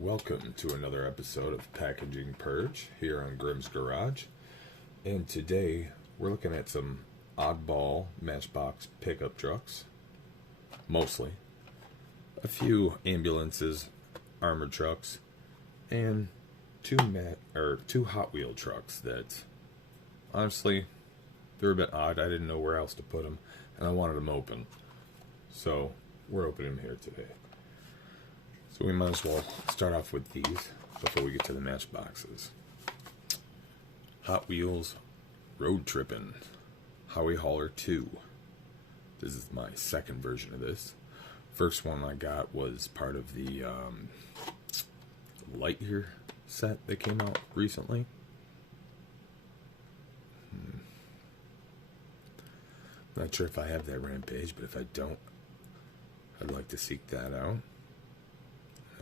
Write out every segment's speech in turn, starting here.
Welcome to another episode of Packaging Purge here on Grimm's Garage. And today we're looking at some oddball Matchbox pickup trucks, mostly. A few ambulances, armored trucks, and two Hot Wheel trucks that, honestly, they're a bit odd. I didn't know where else to put them, and I wanted them open. So we're opening them here today. So we might as well start off with these before we get to the matchboxes. Hot Wheels Road Trippin' Howie Hauler 2. This is my second version of this. First one I got was part of the Lightyear set that came out recently. Not sure if I have that Rampage, but if I don't, I'd like to seek that out.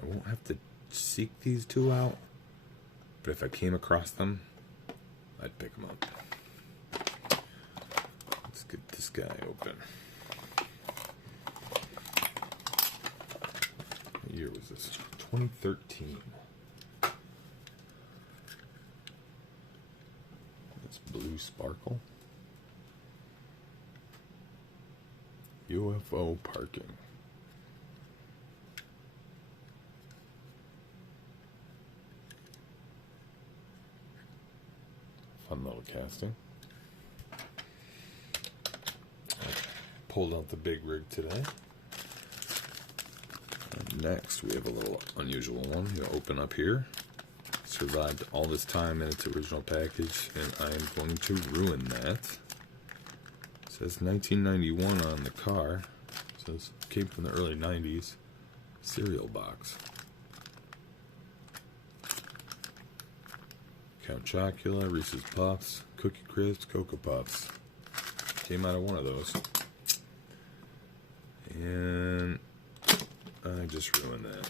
I won't have to seek these two out, but if I came across them, I'd pick them up. Let's get this guy open. What year was this? 2013. That's Blue Sparkle. UFO parking. Fun little casting. I pulled out the big rig today. And next we have a little unusual one. You open up here. Survived all this time in its original package, and I am going to ruin that. It says 1991 on the car. It says came from the early 90s. Cereal box. Count Chocula, Reese's Puffs, Cookie Crisps, Cocoa Puffs. Came out of one of those. And I just ruined that.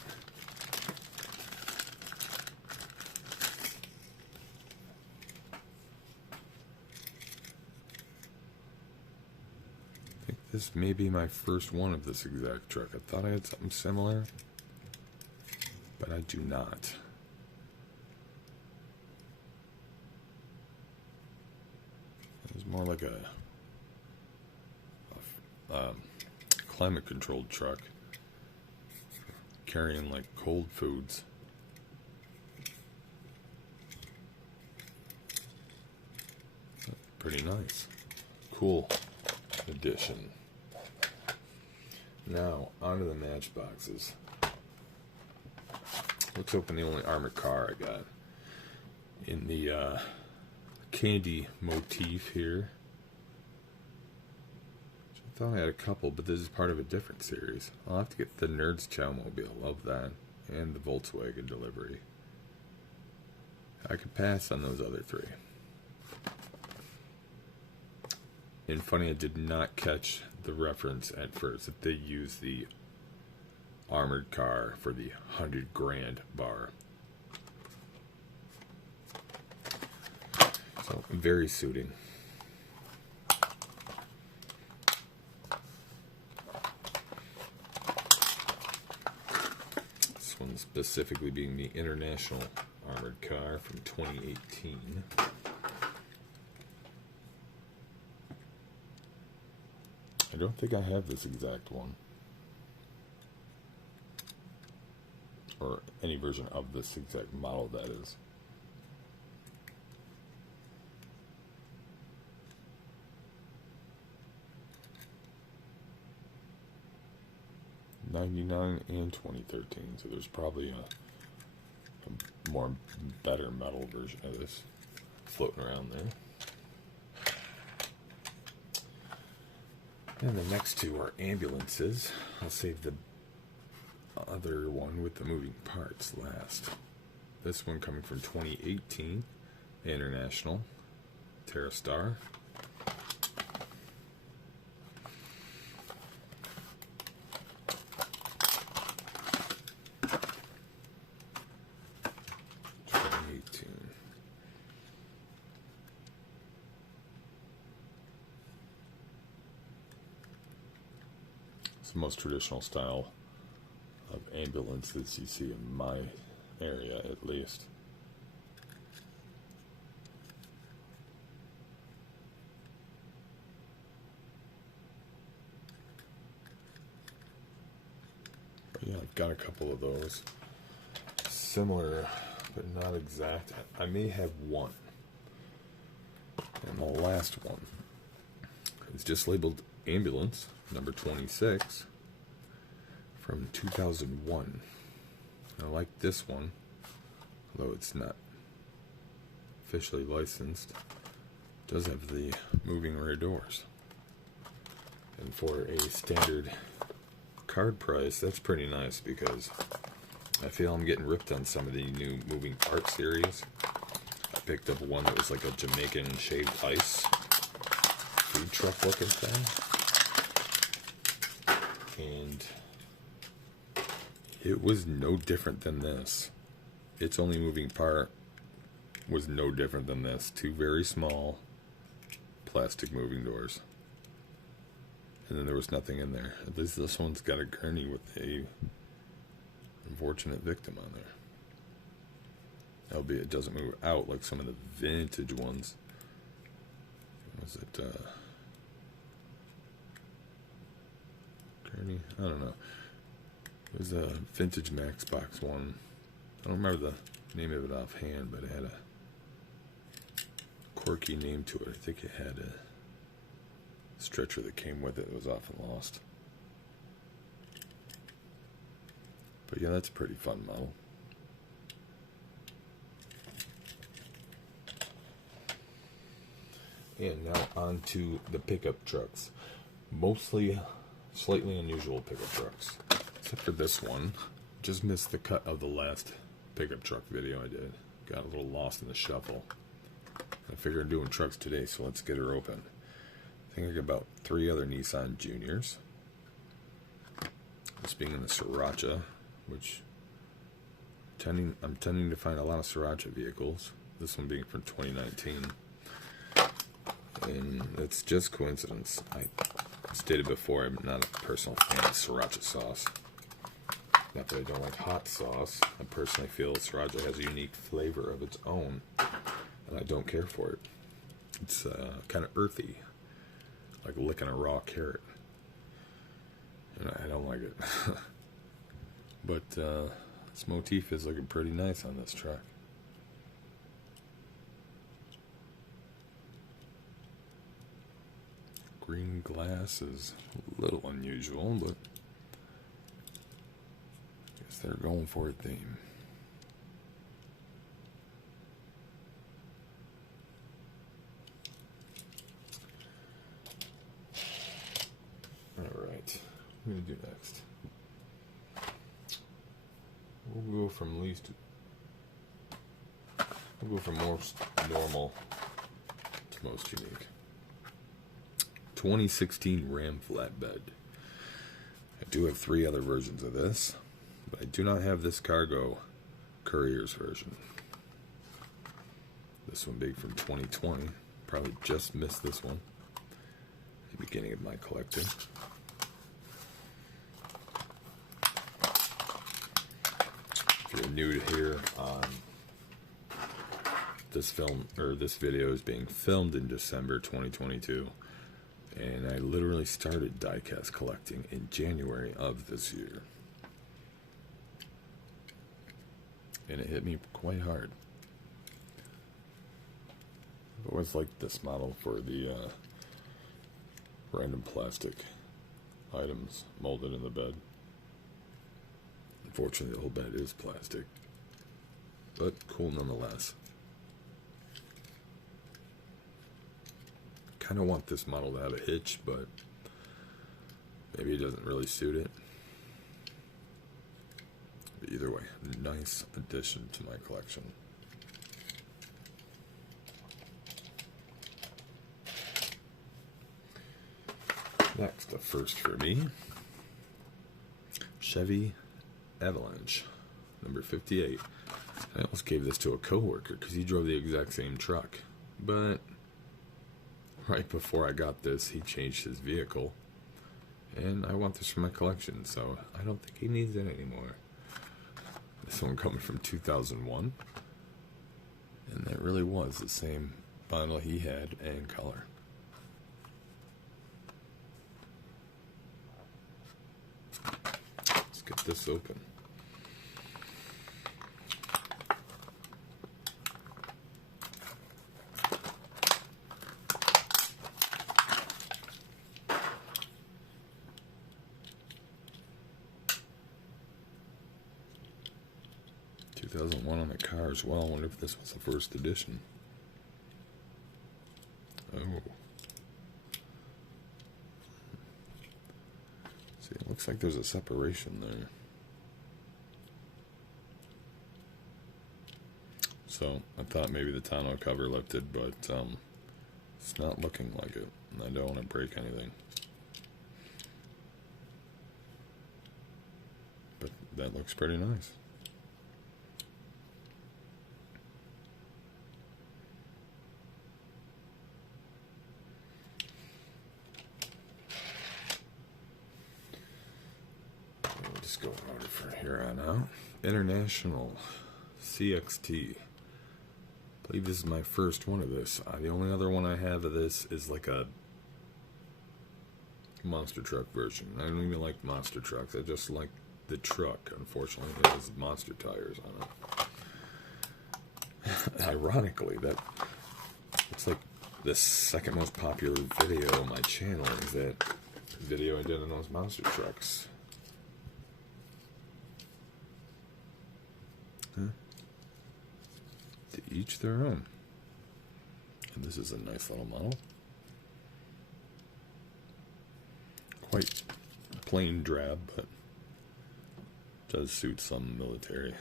I think this may be my first one of this exact truck. I thought I had something similar, but I do not. It's more like a climate-controlled truck carrying like cold foods. Pretty nice. Cool addition. Now, onto the matchboxes. Let's open the only armored car I got. In the candy motif here. I thought I had a couple, but this is part of a different series. I'll have to get the Nerds Chowmobile. Love that. And the Volkswagen delivery. I could pass on those other three. And funny, I did not catch the reference at first that they use the armored car for the 100 grand bar. So, very suiting. This one specifically being the International armored car from 2018. I don't think I have this exact one. Or any version of this exact model, that is. '99 and 2013, so there's probably a more better metal version of this floating around there. And the next two are ambulances. I'll save the other one with the moving parts last. This one coming from 2018, International, TerraStar. It's the most traditional style of ambulances you see in my area at least. But yeah, I've got a couple of those. Similar, but not exact. I may have one. And the last one is just labeled Ambulance, number 26, from 2001. I like this one, although it's not officially licensed. It does have the moving rear doors. And for a standard card price, that's pretty nice because I feel I'm getting ripped on some of the new moving parts series. I picked up one that was like a Jamaican shaved ice food truck looking thing. And it was no different than this. Its only moving part was no different than this. Two very small plastic moving doors. And then there was nothing in there. At least this one's got a gurney with a unfortunate victim on there. Albeit it doesn't move out like some of the vintage ones. Was it gurney? I don't know. It was a vintage Matchbox one. I don't remember the name of it offhand, but it had a quirky name to it. I think it had a stretcher that came with it that was often lost. But yeah, that's a pretty fun model. And now on to the pickup trucks. Mostly slightly unusual pickup trucks. Except for this one. Just missed the cut of the last pickup truck video I did. Got a little lost in the shuffle. I figured I'm doing trucks today, so let's get her open. I think I got about 3 other Nissan Juniors. This being in the Sriracha, which I'm tending to find a lot of Sriracha vehicles. This one being from 2019. And it's just coincidence. I stated before I'm not a personal fan of Sriracha sauce. Not that I don't like hot sauce. I personally feel Sriracha has a unique flavor of its own, and I don't care for it. It's kind of earthy, like licking a raw carrot, and I don't like it. But this motif is looking pretty nice on this truck. Green glass is a little unusual, but I guess they're going for a theme. Alright, what are we going to do next? We'll go from most normal to most unique. 2016 Ram flatbed. I do have 3 other versions of this, but I do not have this cargo courier's version. This one being from 2020. Probably just missed this one. The beginning of my collecting. If you're new to here, this video is being filmed in December 2022. And I literally started diecast collecting in January of this year. And it hit me quite hard. I've always liked this model for the random plastic items molded in the bed. Unfortunately, the whole bed is plastic. But cool nonetheless. Kind of want this model to have a hitch, but maybe it doesn't really suit it. But either way, nice addition to my collection. Next, a first for me, Chevy Avalanche, number 58. I almost gave this to a coworker because he drove the exact same truck, but right before I got this, he changed his vehicle, and I want this for my collection, so I don't think he needs it anymore. this one coming from 2001. And that really was the same bottle he had and color. Let's get this open. $2001 on the car as well. I wonder if this was the first edition. Oh. See, it looks like there's a separation there. So, I thought maybe the tonneau cover lifted, but it's not looking like it. And I don't want to break anything. But that looks pretty nice. Just go in order for here on out. International CXT. I believe this is my first one of this. The only other one I have of this is like a monster truck version. I don't even like monster trucks. I just like the truck. Unfortunately, it has monster tires on it. Ironically, that looks like the second most popular video on my channel is that video I did on those monster trucks. To each their own. And this is a nice little model. Quite plain drab, but does suit some military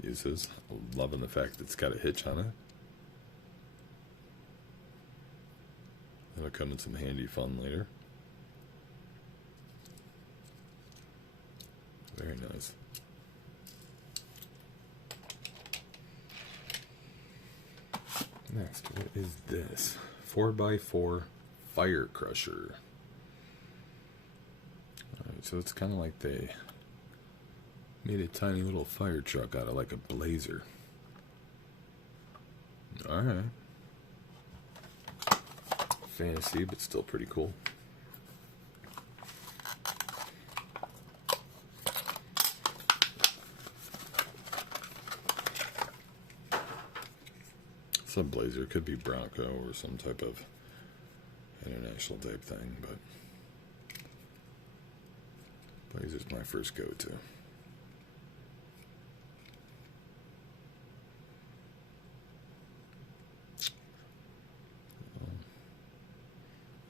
uses. I'm loving the fact that it's got a hitch on it. That'll come in some handy fun later. Very nice. Next, what is this? 4x4 Fire Crusher. Alright, so it's kind of like they made a tiny little fire truck out of like a Blazer. Alright. Fantasy, but still pretty cool. Some Blazer, could be Bronco or some type of international type thing, but Blazer's my first go-to.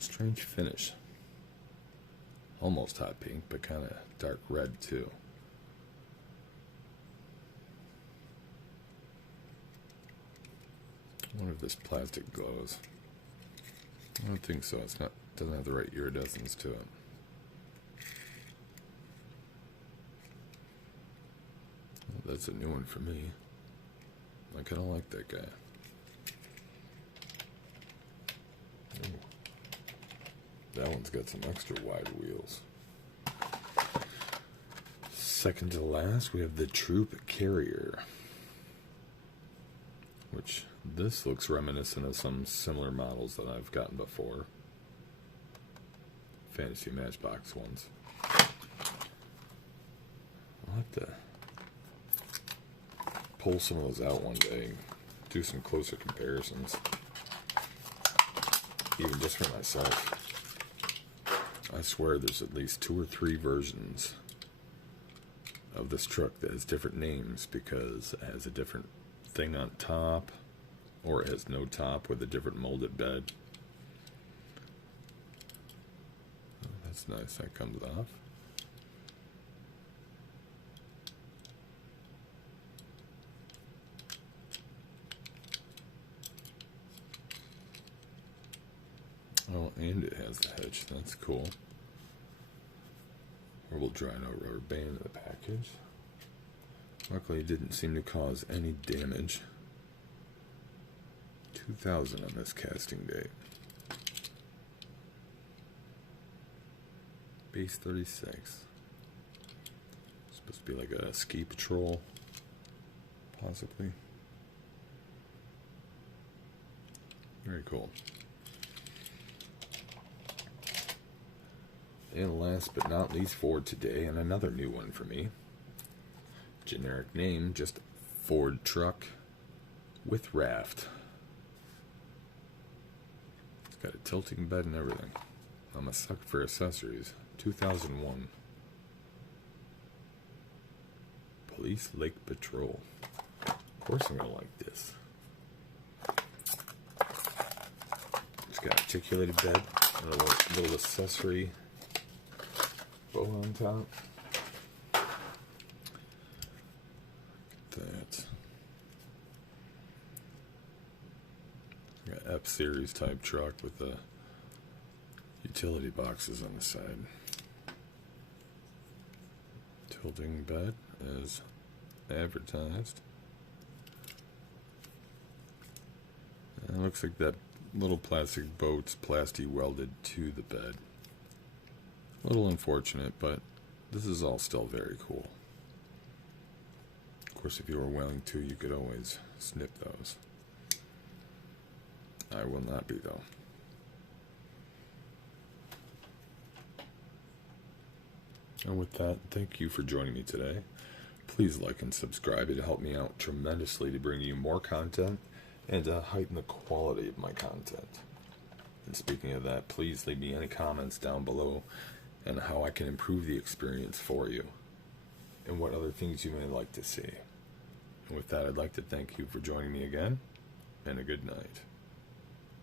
Strange finish. Almost hot pink, but kind of dark red too. I wonder if this plastic glows. I don't think so. It's not. Doesn't have the right iridescence to it. Well, that's a new one for me. I kind of like that guy. Ooh. That one's got some extra wide wheels. Second to last, we have the Troop Carrier, which this looks reminiscent of some similar models that I've gotten before. Fantasy Matchbox ones. I'll have to pull some of those out one day and do some closer comparisons. Even just for myself. I swear there's at least 2 or 3 versions of this truck that has different names because it has a different thing on top, or it has no top with a different molded bed. Oh, that's nice. That comes off. Oh, and it has the hitch. That's cool. Or we'll dry out rubber band in the package. Luckily, it didn't seem to cause any damage. 2000 on this casting date. Base 36. It's Supposed to be like a ski patrol, possibly. Very cool. And last but not least for today, and another new one for me. Generic name, just Ford truck with raft. It's got a tilting bed and everything. I'm a sucker for accessories. 2001. Police Lake Patrol. Of course I'm gonna like this. It's got articulated bed, and a little accessory bow on top. Look at that. Got F-Series type truck with the utility boxes on the side. Tilting bed as advertised. And it looks like that little plastic boat's plasti welded to the bed. A little unfortunate, but this is all still very cool. Of course, if you were willing to, you could always snip those. I will not be, though. And with that, thank you for joining me today. Please like and subscribe. It'll help me out tremendously to bring you more content and to heighten the quality of my content. And speaking of that, please leave me any comments down below and how I can improve the experience for you and what other things you may like to see. And with that, I'd like to thank you for joining me again, and a good night.